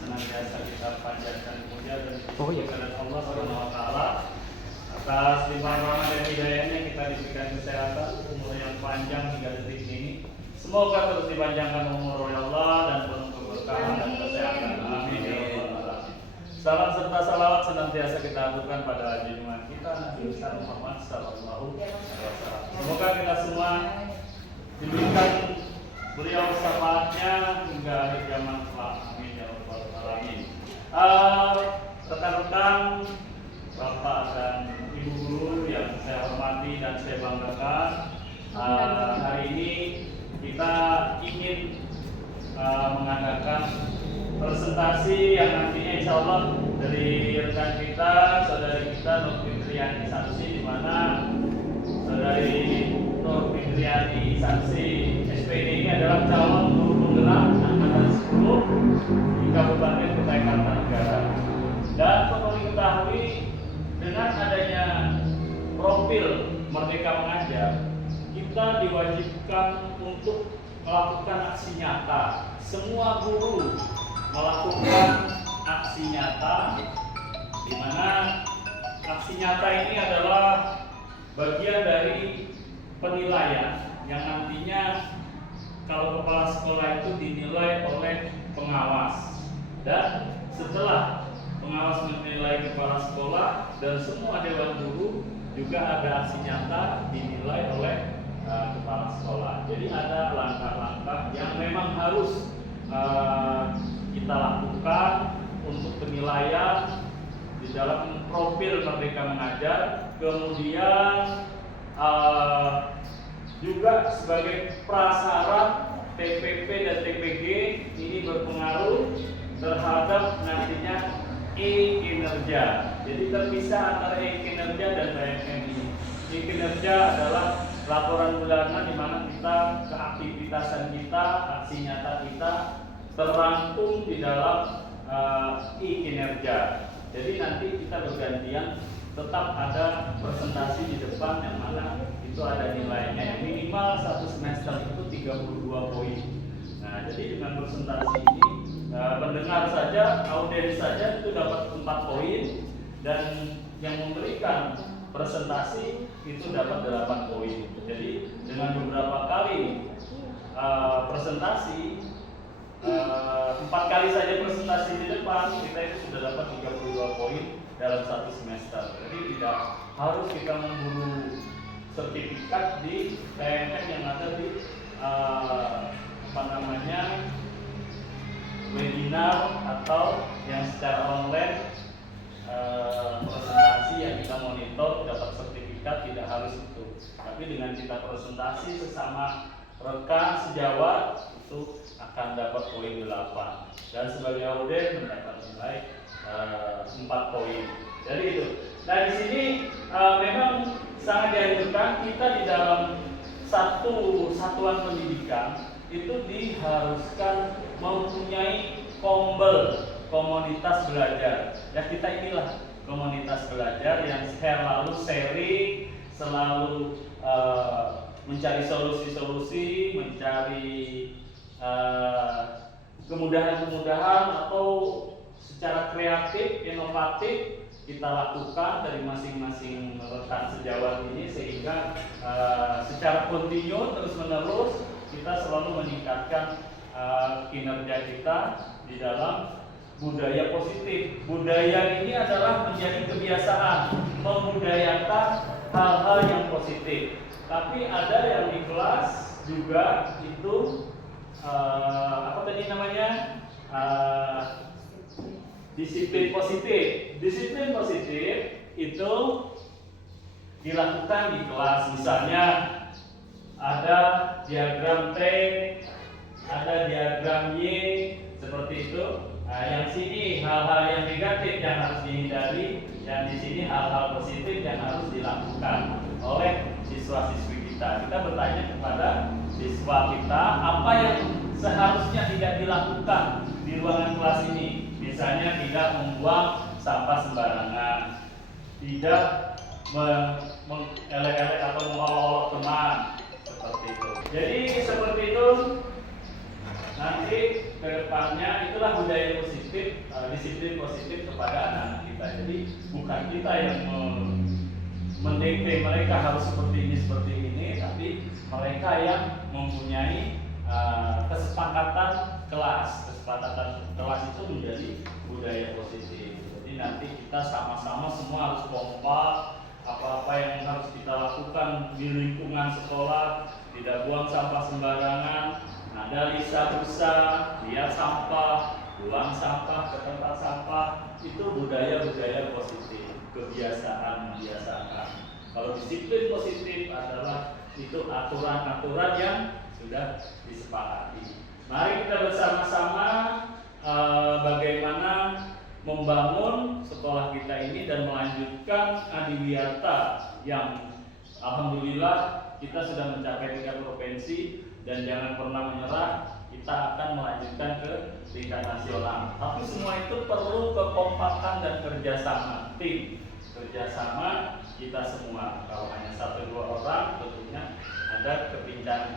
senantiasa kita panjatkan puja dan syukur kepada Allah Subhanahu wa taala atas limpahan rahmat dan hidayahnya kita diberikan kesehatan, umur yang panjang hingga detik ini. Semoga terus dipanjangkan umur oleh Allah dan penuh keberkahan dan kesehatan. Amin ya rabbal alamin. Salam serta salawat senantiasa kita aturkan pada junjungan kita Nabi besar Muhammad sallallahu alaihi wasallam. Semoga kita semua diberikan beliau syafaatnya hingga akhir zaman kelak. Amin ya rabbal alamin. Rekan-rekan, Bapak dan Ibu guru yang saya hormati dan saya banggakan, hari ini kita ingin mengadakan presentasi yang nantinya insya Allah dari rekan kita, saudari kita Nur Fitriani Samsi, di mana saudari Nur Fitriani Samsi SPD ini adalah calon guru penggerak angkatan 10 di Kabupaten Kutai Kartanegara. Dan perlu diketahui, dengan adanya profil Merdeka Mengajar, kita diwajibkan untuk melakukan aksi nyata. Semua guru melakukan aksi nyata, di mana aksi nyata ini adalah bagian dari penilaian yang nantinya kalau kepala sekolah itu dinilai oleh pengawas, dan setelah pengawas menilai kepala sekolah dan semua dewan guru juga ada aksi nyata dinilai oleh kepala sekolah. Jadi ada langkah-langkah yang memang harus kita lakukan untuk penilaian di dalam profil Merdeka Mengajar. Kemudian juga sebagai prasyarat TPP dan TPG ini berpengaruh terhadap nantinya E-kinerja. Jadi terpisah antara E-kinerja dan PMMI. E-kinerja adalah laporan bulanan di mana kita keaktivitasan kita, aksi nyata kita terangkum di dalam E-kinerja. Jadi nanti kita bergantian tetap ada presentasi di depan yang mana itu ada nilainya. Minimal satu semester itu 32 poin. Nah, jadi dengan presentasi ini pendengar saja, audiens saja itu dapat 4 poin, dan yang memberikan presentasi itu dapat 8 poin. Jadi dengan beberapa kali presentasi, 4 kali saja presentasi di depan, kita itu sudah dapat 32 poin dalam satu semester. Jadi tidak harus kita memburu sertifikat di PNS yang ada di webinar atau yang secara online presentasi yang kita monitor dapat sertifikat, tidak harus itu. Tapi dengan kita presentasi sesama rekan sejawat itu akan dapat poin 8, dan sebagai audien mendapat nilai 4 poin. Jadi itu. Nah, di sini memang sangat dianjurkan kita di dalam satu satuan pendidikan itu diharuskan mempunyai komunitas belajar. Ya, kita inilah komunitas belajar yang selalu sharing, selalu mencari solusi-solusi, mencari kemudahan-kemudahan atau secara kreatif, inovatif kita lakukan dari masing-masing rekan sejawat ini, sehingga secara kontinu terus-menerus kita selalu meningkatkan kinerja kita di dalam budaya positif. Budaya ini adalah menjadi kebiasaan, membudayakan hal-hal yang positif. Tapi ada yang di kelas juga itu apa tadi namanya? Disiplin positif. Disiplin positif itu dilakukan di kelas. Misalnya ada diagram T, ada diagram Y, seperti itu. Nah, yang sini hal-hal yang negatif yang harus dihindari, yang di sini hal-hal positif yang harus dilakukan oleh siswa-siswi kita. Kita bertanya kepada siswa kita apa yang seharusnya tidak dilakukan di ruangan kelas ini. Misalnya tidak membuang sampah sembarangan, tidak mengelek-elek atau mengolok-olok teman, seperti itu. Jadi seperti itu nanti ke depannya itulah budaya positif, disiplin positif kepada anak-anak kita. Jadi bukan kita yang mendikte mereka harus seperti ini, tapi mereka yang mempunyai kesepakatan kelas itu menjadi budaya positif. Jadi nanti kita sama-sama semua harus kompak, apa-apa yang harus kita lakukan di lingkungan sekolah, tidak buang sampah sembarangan, ada lisa busa, lihat sampah, buang sampah ke tempat sampah, itu budaya-budaya positif, kebiasaan. Kalau disiplin positif adalah itu aturan-aturan yang sudah disepakati. Mari kita bersama-sama bagaimana membangun sekolah kita ini dan melanjutkan adiwiyata yang alhamdulillah kita sudah mencapai 3 provinsi dan jangan pernah menyerah, kita akan melanjutkan ke tingkat nasional. Tapi semua itu perlu kekompakan dan kerjasama tim, kerjasama kita semua. Kalau hanya 1-2 orang tentunya ada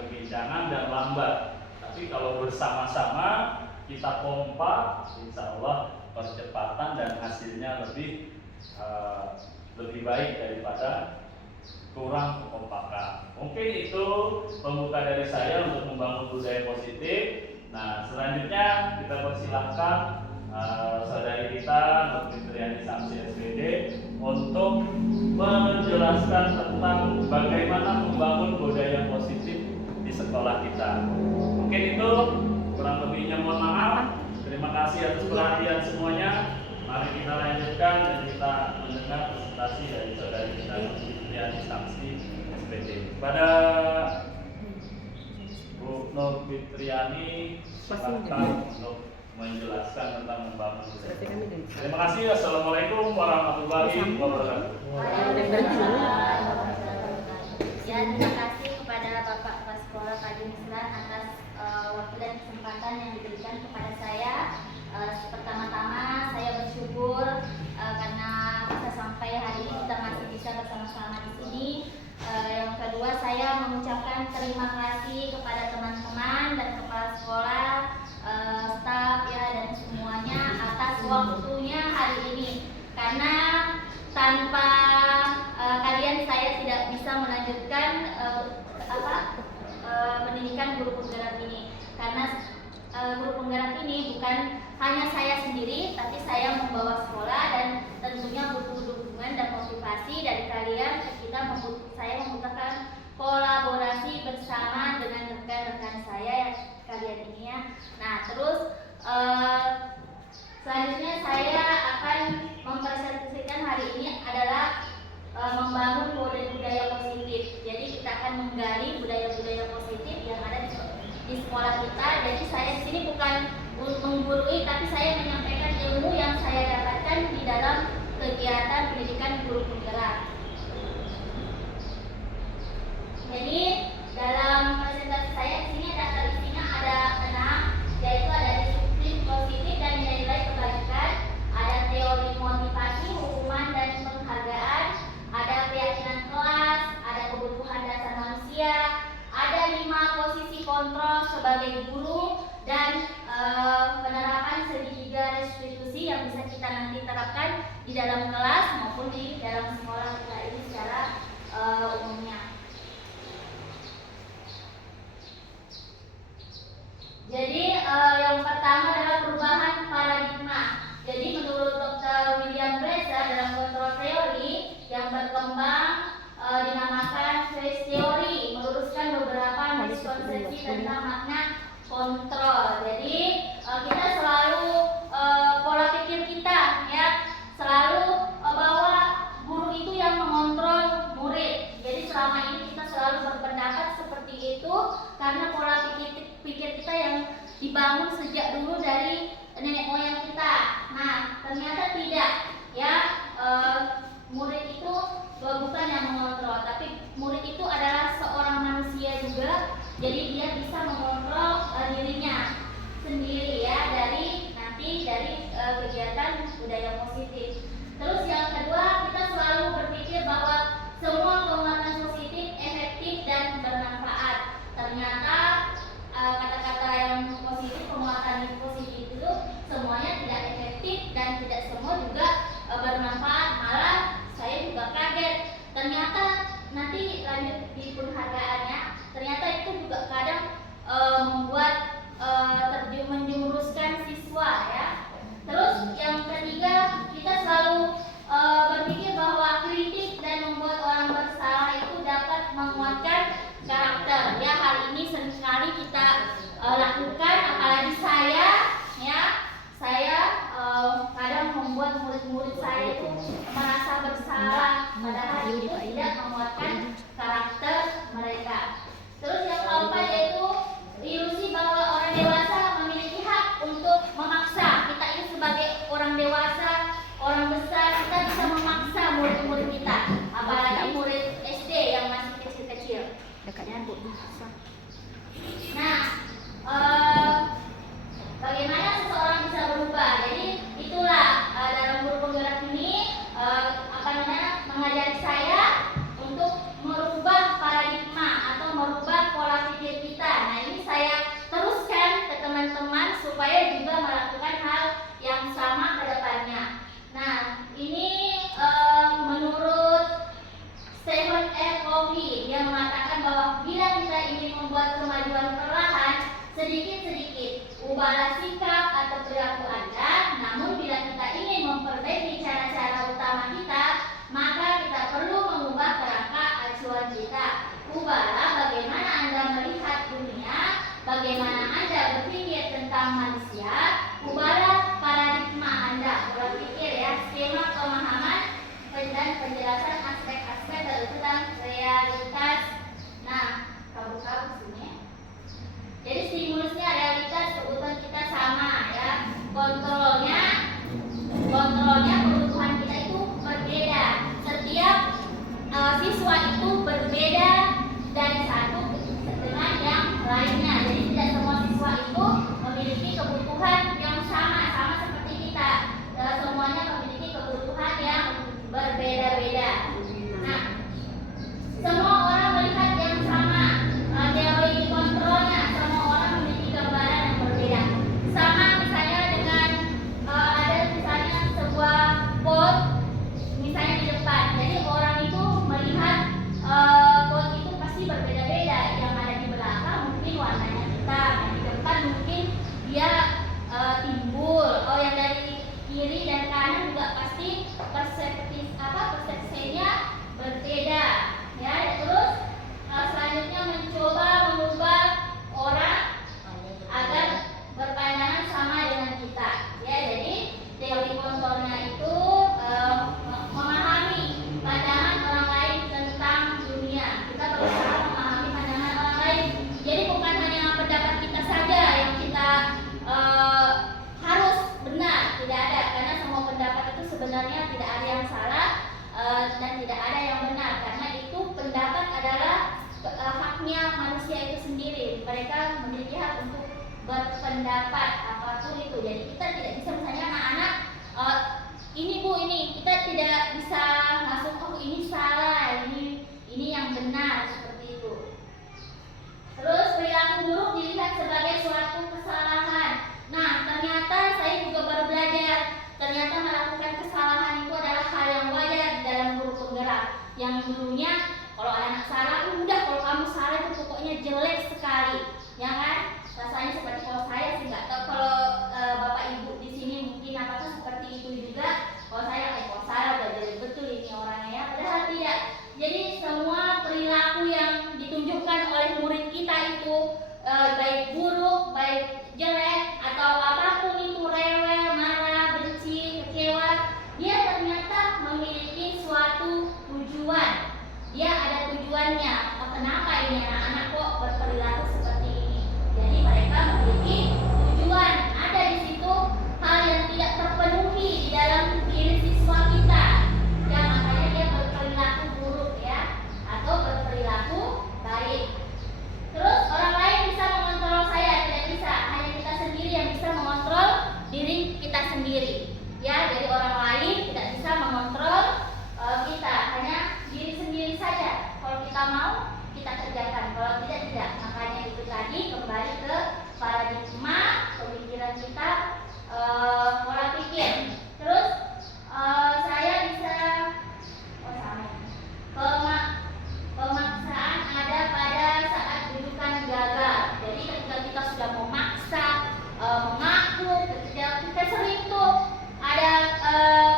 kepincangan dan lambat. Tapi kalau bersama-sama kita kompak, insya Allah percepatan dan hasilnya lebih baik daripada kurang kekompakan. Mungkin itu pembuka dari saya untuk membangun budaya positif. Nah, selanjutnya kita persilahkan saudari kita Nur Fitriani Samsi SPD untuk menjelaskan tentang bagaimana membangun budaya positif di sekolah kita. Mungkin itu, kurang lebihnya mohon maaf. Terima kasih atas perhatian semuanya. Mari kita lanjutkan dan kita mendengar presentasi dari saudari kita Nur Fitriani Samsi SPD. Kepada Bu Nur Fitriani, silakan untuk menjelaskan tentang membangun budaya. Terima kasih. Assalamualaikum warahmatullahi wabarakatuh. Ya, terima kasih kepada Bapak Kepala Sekolah Pak Misran atas waktu dan kesempatan yang diberikan kepada saya. Pertama-tama saya bersyukur karena bisa sampai hari ini kita masih bisa bersama-sama di sini. Yang kedua, saya mengucapkan terima kasih kepada teman-teman dan kepala sekolah, staf ya dan semuanya atas waktunya hari ini. Karena tanpa kalian saya tidak bisa melanjutkan pendidikan guru penggerak ini. Karena guru penggerak ini bukan hanya saya sendiri, tapi saya membawa sekolah dan tentunya butuh dukungan dan motivasi dari kalian. Saya membutuhkan kolaborasi bersama dengan rekan-rekan saya kalian ini ya. Nah, terus selanjutnya saya akan mempresentasikan hari ini adalah membangun budaya positif. Jadi kita akan menggali budaya-budaya positif yang ada di sekolah kita. Jadi saya di sini bukan menggurui, tapi saya menyampaikan ilmu yang saya dapatkan di dalam kegiatan pendidikan guru penggerak. Jadi dalam presentasi saya di sini isinya ada 6, yaitu ada disiplin positif dan nilai-nilai kebaikan, ada teori motivasi, hukuman dan penghargaan, ada keyakinan kelas, ada kebutuhan dasar manusia, ada 5 posisi kontrol sebagai guru, dan penerapan segitiga restitusi yang bisa kita nanti terapkan di dalam kelas maupun di dalam sekolah kita ini secara umumnya. Jadi yang pertama adalah perubahan paradigma. Jadi menurut Dr. William Breza dalam kontrol teori yang berkembang dinamakan phase theory, meluruskan beberapa miskonsepsi tentang makna kontrol. Jadi kita selalu pola pikir kita ya selalu bahwa guru itu yang mengontrol murid. Jadi selama ini kita selalu berpendapat seperti itu karena pola pikir kita yang dibangun sejak dulu dari nenek moyang kita. Nah, ternyata tidak ya, murid itu bukan yang mengontrol, tapi murid itu adalah seorang manusia juga. Jadi dia bisa mengontrol dirinya. sebenarnya tidak ada yang salah dan tidak ada yang benar, karena itu pendapat adalah haknya manusia itu sendiri. Mereka memiliki hak untuk berpendapat apapun itu. Jadi kita tidak bisa misalnya anak-anak ini Bu, ini kita tidak bisa langsung oh ini salah, ini yang benar, seperti itu. Terus perilaku buruk dilihat sebagai suatu kesalahan. Nah, ternyata saya juga baru belajar, ternyata melakukan kesalahan itu adalah hal yang wajar dalam guru penggerak. Yang dulunya kalau anak salah, udah kalau kamu salah itu pokoknya jelek sekali, ya kan? Rasanya seperti kalau saya sih nggak tahu kalau bapak ibu di sini mungkin apakah seperti itu juga. Kalau saya kalau salah udah jadi betul ini orangnya ya, padahal tidak. Jadi semua perilaku yang ditunjukkan oleh murid kita itu baik buruk, baik jelek atau apapun itu, rewel, marah, benci, kecewa, dia ternyata memiliki suatu tujuan. Dia ada tujuannya. Kenapa ini anak-anak kok berperilaku seperti ini? Jadi mereka memiliki tujuan. Ada di situ hal yang tidak terpenuhi di dalam diri siswa kita. Ya makanya dia berperilaku buruk ya, atau berperilaku baik. Terus orang lain bisa mengontrol saya, tidak bisa. Hanya kita sendiri yang bisa mengontrol diri kita sendiri. Ya, jadi orang lain tidak bisa mengontrol kita, hanya diri sendiri saja. Kalau kita mau, kita kerjakan. Kalau tidak, tidak. Makanya itu tadi kembali ke paradigma pemikiran kita, pola pikir. Terus saya bisa pemaksaan ada pada saat rujukan gagal. Jadi ketika kita sudah memaksa, mengaku, kita sering tuh ada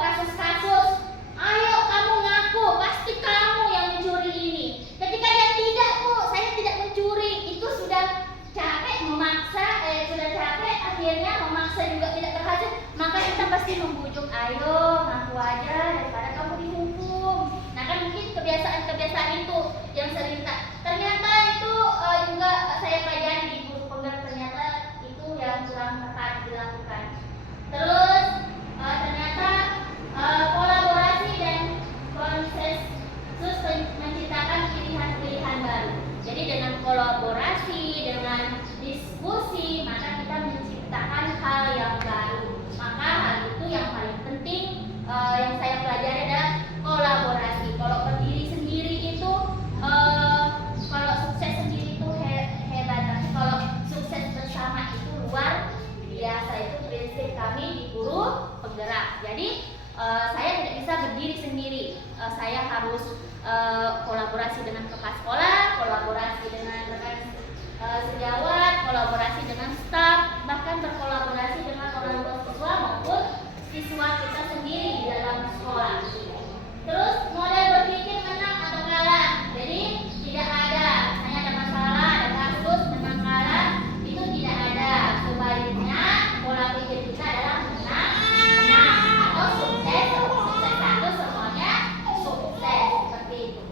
kasus-kasus, ayo kamu ngaku, pasti kamu yang mencuri ini. Ketika dia tidak, Bu, saya tidak mencuri, itu sudah capek memaksa, sudah capek, akhirnya memaksa juga tidak berhasil. Maka kita pasti membujuk, ayo ngaku aja daripada kamu dihukum. Nah kan mungkin kebiasaan-kebiasaan itu yang sering ternyata itu juga saya pelajari di guru penggerak, ternyata itu yang kurang tepat dilakukan. Terus ternyata kolaborasi dan konsensus menciptakan pilihan-pilihan baru. Jadi dengan kolaborasi, dengan diskusi, maka kita menciptakan hal yang baru. Maka hal itu yang paling penting yang saya pelajari adalah kolaborasi. Kalau berdiri sendiri itu kalau sukses sendiri itu hebat, tapi kalau sukses bersama itu luar biasa. Itu prinsip kami di guru penggerak. Jadi saya tidak bisa berdiri sendiri. Saya harus kolaborasi dengan kepala sekolah, kolaborasi dengan rekan sejawat, kolaborasi dengan staf, bahkan berkolaborasi dengan orang tua siswa maupun siswa kita sendiri di dalam sekolah. Terus model berpikir menang atau kalah. Jadi tidak ada hanya ada masalah, ada kasus, menang kalah, itu tidak ada. Sebaliknya pola pikir kita adalah menang atau sukses satu semuanya sukses, seperti itu.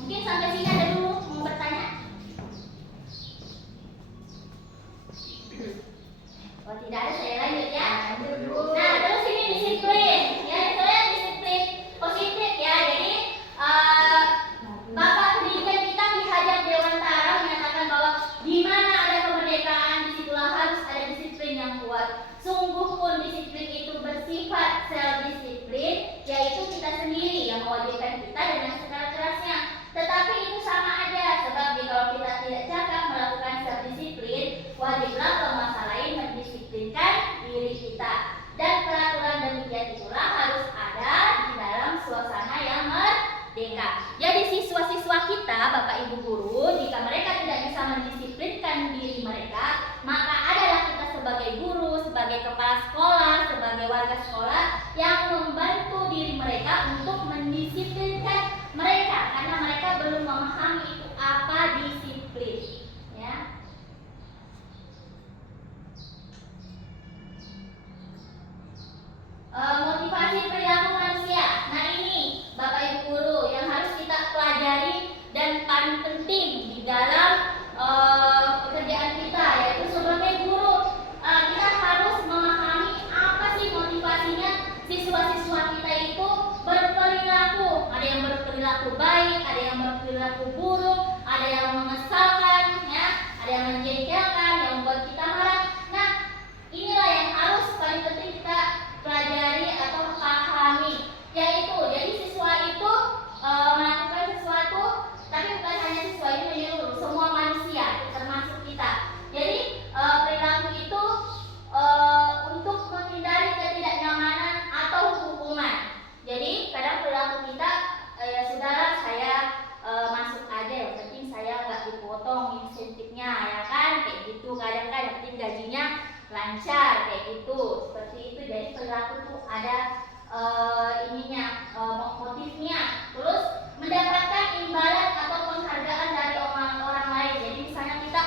Mungkin sampai sini ada dulu mau bertanya? Oh tidak ada, saya lanjut ya. Nah terus ini disiplin, ya saya disiplin positif ya. Jadi Bapak pendidikan kita di Hajar Dewantara menyatakan bahwa di mana ada kemerdekaan, disitulah harus ada disiplin yang kuat. Sungguh pun disiplin itu bersifat self-disiplin, yaitu kita sendiri yang mewajibkan kita dengan segala kerasnya. Tetapi itu sama aja, sebab kalau kita tidak cakap melakukan self-disiplin, wajiblah penguasa lain mendisiplinkan diri kita. Dan peraturan demikian itulah harus ada di dalam suasana yang merdeka. Jadi siswa-siswa kita, Bapak Ibu guru, jika mereka tidak bisa mendisiplinkan diri mereka, maka adalah kita sebagai guru, sebagai kepala sekolah, sebagai warga sekolah yang membantu diri mereka untuk mendisiplinkan mereka, karena mereka belum memahami itu apa disiplin, ya. Motivasi perilaku manusia. Nah ini Bapak Ibu guru yang harus kita pelajari dan paling penting di dalam pekerjaan kita, yaitu sebagai guru kita harus memahami lancar kayak gitu, seperti itu. Jadi perilaku tuh ada motifnya. Terus mendapatkan imbalan atau penghargaan dari orang lain. Jadi misalnya kita,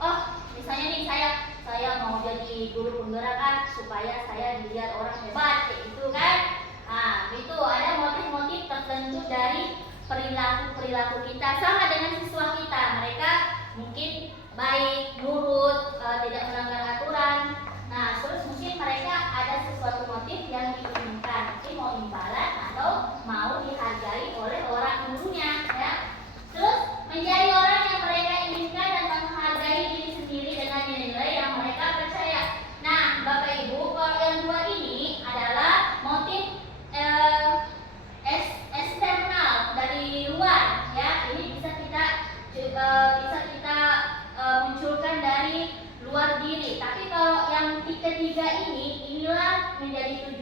oh misalnya nih saya mau jadi guru penggerak kan, supaya saya dilihat orang hebat kayak gitu kan. Nah itu ada motif-motif tertentu dari perilaku kita. Sama dengan siswa kita, mereka mungkin baik, nurut, tidak melanggar aturan,